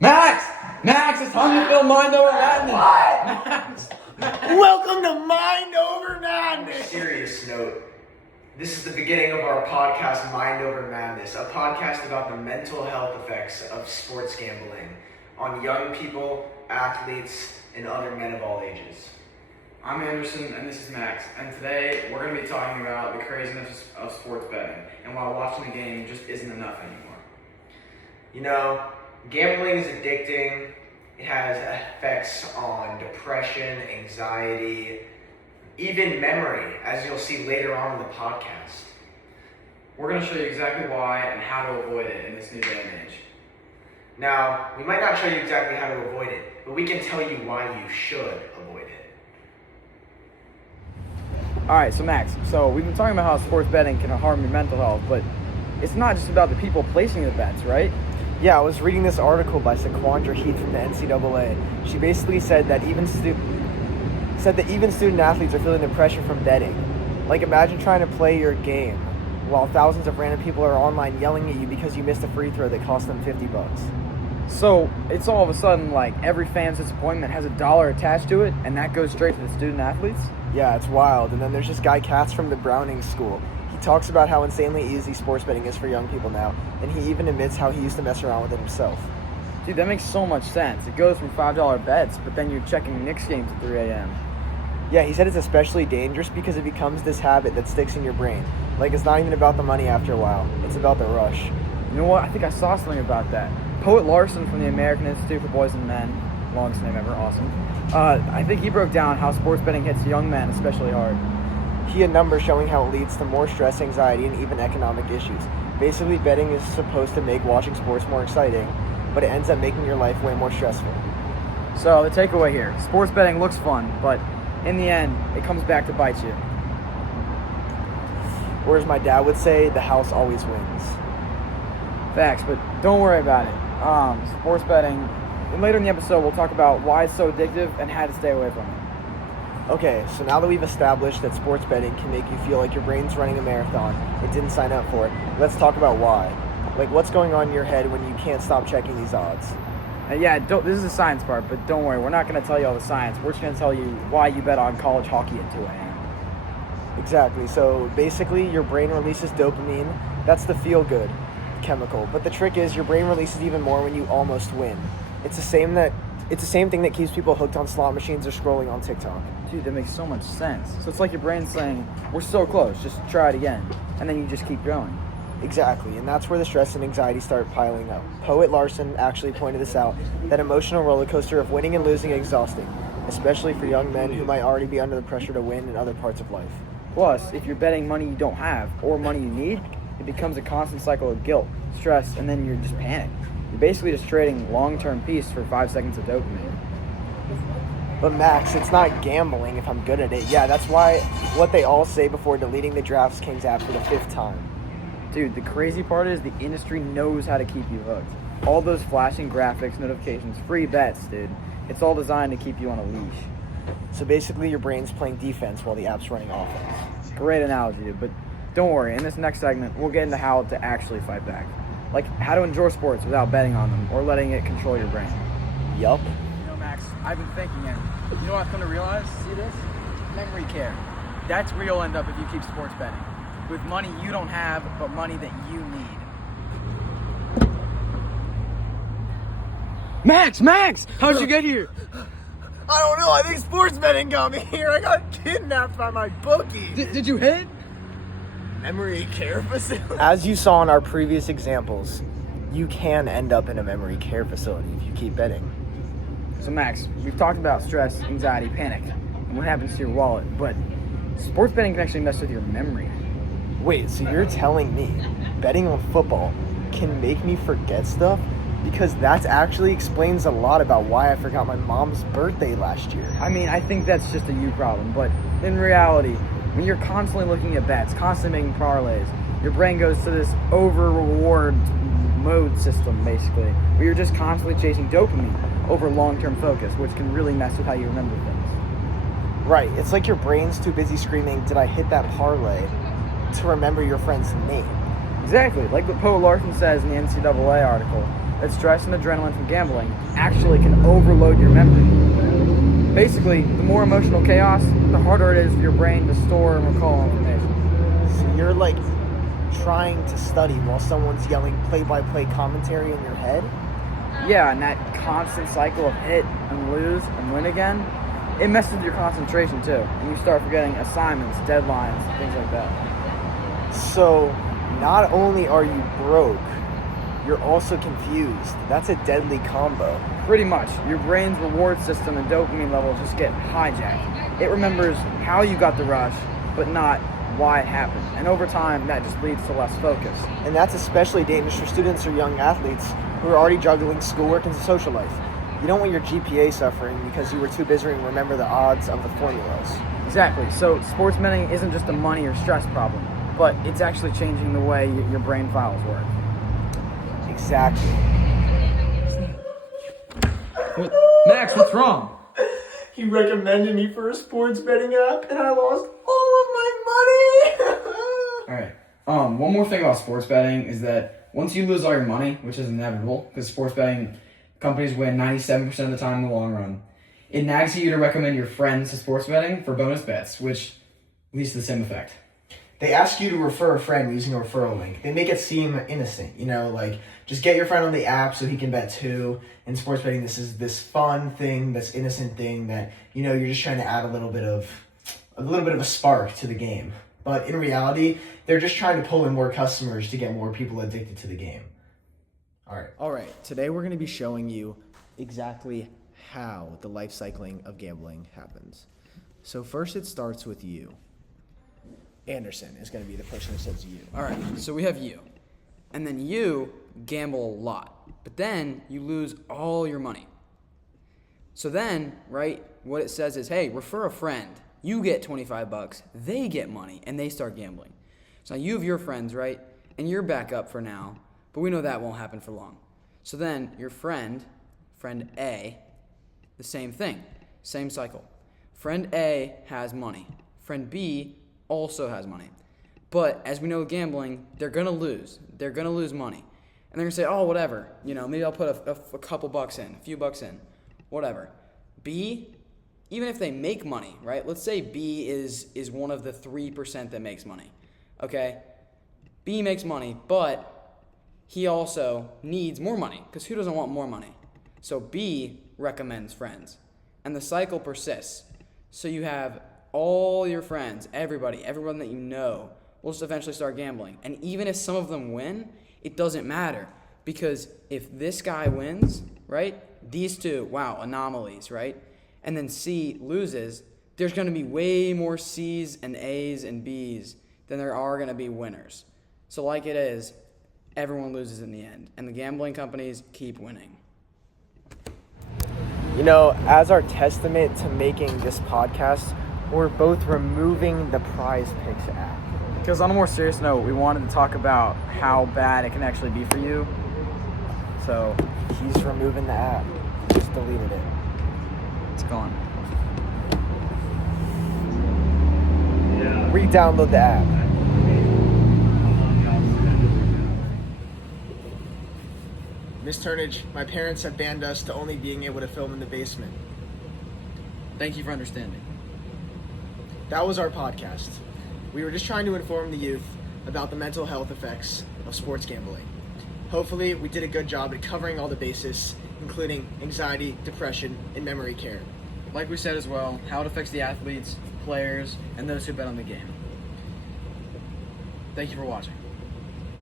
Max! Max, it's time to fill Mind Over Madness! What? Max! Welcome to Mind Over Madness! Serious note, this is the beginning of our podcast, Mind Over Madness, a podcast about the mental health effects of sports gambling on young people, athletes, and other men of all ages. I'm Anderson, and this is Max, and today we're going to be talking about the craziness of sports betting, and why watching the game just isn't enough anymore. You know, gambling is addicting. It has effects on depression, anxiety, even memory, as you'll see later on in the podcast. We're going to show you exactly why and how to avoid it in this new day and age. Now, we might not show you exactly how to avoid it, but we can tell you why you should avoid it. Alright, so Max, we've been talking about how sports betting can harm your mental health, but it's not just about the people placing the bets, right? Yeah, I was reading this article by Saquandra Heath from the NCAA. She basically said that even student athletes are feeling the pressure from betting. Like, imagine trying to play your game while thousands of random people are online yelling at you because you missed a free throw that cost them $50. So it's all of a sudden like every fan's disappointment has $1 attached to it, and that goes straight to the student athletes? Yeah, it's wild. And then there's this guy Katz from the Browning School. He talks about how insanely easy sports betting is for young people now, and he even admits how he used to mess around with it himself. Dude, that makes so much sense. It goes from $5 bets, but then you're checking Knicks games at 3 a.m. Yeah, he said it's especially dangerous because it becomes this habit that sticks in your brain. Like, it's not even about the money after a while. It's about the rush. You know what? I think I saw something about that. Poet Larson from the American Institute for Boys and Men, longest name ever, awesome. I think he broke down how sports betting hits young men especially hard. He had numbers showing how it leads to more stress, anxiety, and even economic issues. Basically, betting is supposed to make watching sports more exciting, but it ends up making your life way more stressful. So the takeaway here, sports betting looks fun, but in the end, it comes back to bite you. Or as my dad would say, the house always wins. Facts, but don't worry about it. Sports betting, and later in the episode, we'll talk about why it's so addictive and how to stay away from it. Okay, so now that we've established that sports betting can make you feel like your brain's running a marathon and didn't sign up for it, let's talk about why. Like, what's going on in your head when you can't stop checking these odds? This is the science part, but don't worry, we're not going to tell you all the science. We're just going to tell you why you bet on college hockey at 2 a.m. Exactly. So basically, your brain releases dopamine. That's the feel-good chemical. But the trick is your brain releases even more when you almost win. It's the same thing that keeps people hooked on slot machines or scrolling on TikTok. Dude, that makes so much sense. So it's like your brain's saying, we're so close, just try it again. And then you just keep going. Exactly, and that's where the stress and anxiety start piling up. Poet Larson actually pointed this out, that emotional roller coaster of winning and losing is exhausting, especially for young men who might already be under the pressure to win in other parts of life. Plus, if you're betting money you don't have or money you need, it becomes a constant cycle of guilt, stress, and then you're just panicked. You're basically just trading long-term peace for 5 seconds of dopamine. But Max, it's not gambling if I'm good at it. Yeah, that's what they all say before deleting the DraftKings app for the 5th time. Dude, the crazy part is the industry knows how to keep you hooked. All those flashing graphics, notifications, free bets, dude. It's all designed to keep you on a leash. So basically your brain's playing defense while the app's running offense. Great analogy, dude, but don't worry. In this next segment, we'll get into how to actually fight back. Like how to enjoy sports without betting on them or letting it control your brain. Yup. You know, Max, I've been thinking, and you know what I've come to realize? See this? Memory care. That's where you'll end up if you keep sports betting. With money you don't have, but money that you need. Max! How'd you get here? I don't know. I think sports betting got me here. I got kidnapped by my bookie. Did you hit? Memory care facility. As you saw in our previous examples, you can end up in a memory care facility if you keep betting. So Max, we've talked about stress, anxiety, panic, and what happens to your wallet, but sports betting can actually mess with your memory. Wait, so you're telling me betting on football can make me forget stuff? Because that actually explains a lot about why I forgot my mom's birthday last year. I mean, I think that's just a you problem, but in reality, when you're constantly looking at bets, constantly making parlays, your brain goes to this over-reward mode system, basically, where you're just constantly chasing dopamine over long-term focus, which can really mess with how you remember things. Right, it's like your brain's too busy screaming, did I hit that parlay, to remember your friend's name. Exactly, like what Poet Larson says in the NCAA article. that stress and adrenaline from gambling actually can overload your memory. Basically, the more emotional chaos, the harder it is for your brain to store and recall information. So you're like trying to study while someone's yelling play-by-play commentary in your head? Yeah, and that constant cycle of hit and lose and win again, it messes with your concentration too. And you start forgetting assignments, deadlines, things like that. So not only are you broke, you're also confused. That's a deadly combo. Pretty much. Your brain's reward system and dopamine levels just get hijacked. It remembers how you got the rush, but not why it happened. And over time, that just leads to less focus. And that's especially dangerous for students or young athletes who are already juggling schoolwork and social life. You don't want your GPA suffering because you were too busy to remember the odds of the formulas. Exactly. So sports betting isn't just a money or stress problem, but it's actually changing the way your brain files work. Exactly. Max, what's wrong? He recommended me for a sports betting app and I lost all of my money! Alright. One more thing about sports betting is that once you lose all your money, which is inevitable, because sports betting companies win 97% of the time in the long run, it nags you to recommend your friends to sports betting for bonus bets, which leads to the same effect. They ask you to refer a friend using a referral link. They make it seem innocent, like just get your friend on the app so he can bet too. In sports betting, this is this fun thing, this innocent thing that, you're just trying to add a little bit of a spark to the game. But in reality, they're just trying to pull in more customers to get more people addicted to the game. All right, today we're going to be showing you exactly how the life cycling of gambling happens. So first it starts with you. Anderson is going to be the person who says you. All right, so we have you. And then you gamble a lot. But then you lose all your money. So then, right, what it says is, hey, refer a friend. You get $25, they get money, and they start gambling. So now you have your friends, right? And you're back up for now, but we know that won't happen for long. So then your friend A, the same thing, same cycle. Friend A has money. Friend B also has money. But as we know with gambling, they're going to lose. They're going to lose money. And they're going to say, oh, whatever. Maybe I'll put a couple bucks in, a few bucks in, whatever. B, even if they make money, right? Let's say B is one of the 3% that makes money, okay? B makes money, but he also needs more money because who doesn't want more money? So B recommends friends. And the cycle persists. So you have all your friends, everyone that you know will just eventually start gambling. And even if some of them win, it doesn't matter because if this guy wins, right, these two, wow, anomalies, right, and then C loses, there's going to be way more C's and A's and B's than there are going to be winners. So like it is, everyone loses in the end, and the gambling companies keep winning. As our testament to making this podcast, we're both removing the Prize Picks app. Because on a more serious note, we wanted to talk about how bad it can actually be for you. So He's removing the app. He just deleted it. it's gone. Re-download the app. Miss Turnage, my parents have banned us to only being able to film in the basement. Thank you for understanding. That was our podcast. We were just trying to inform the youth about the mental health effects of sports gambling. Hopefully, we did a good job at covering all the bases, including anxiety, depression, and memory care. Like we said as well, how it affects the athletes, players, and those who bet on the game. Thank you for watching.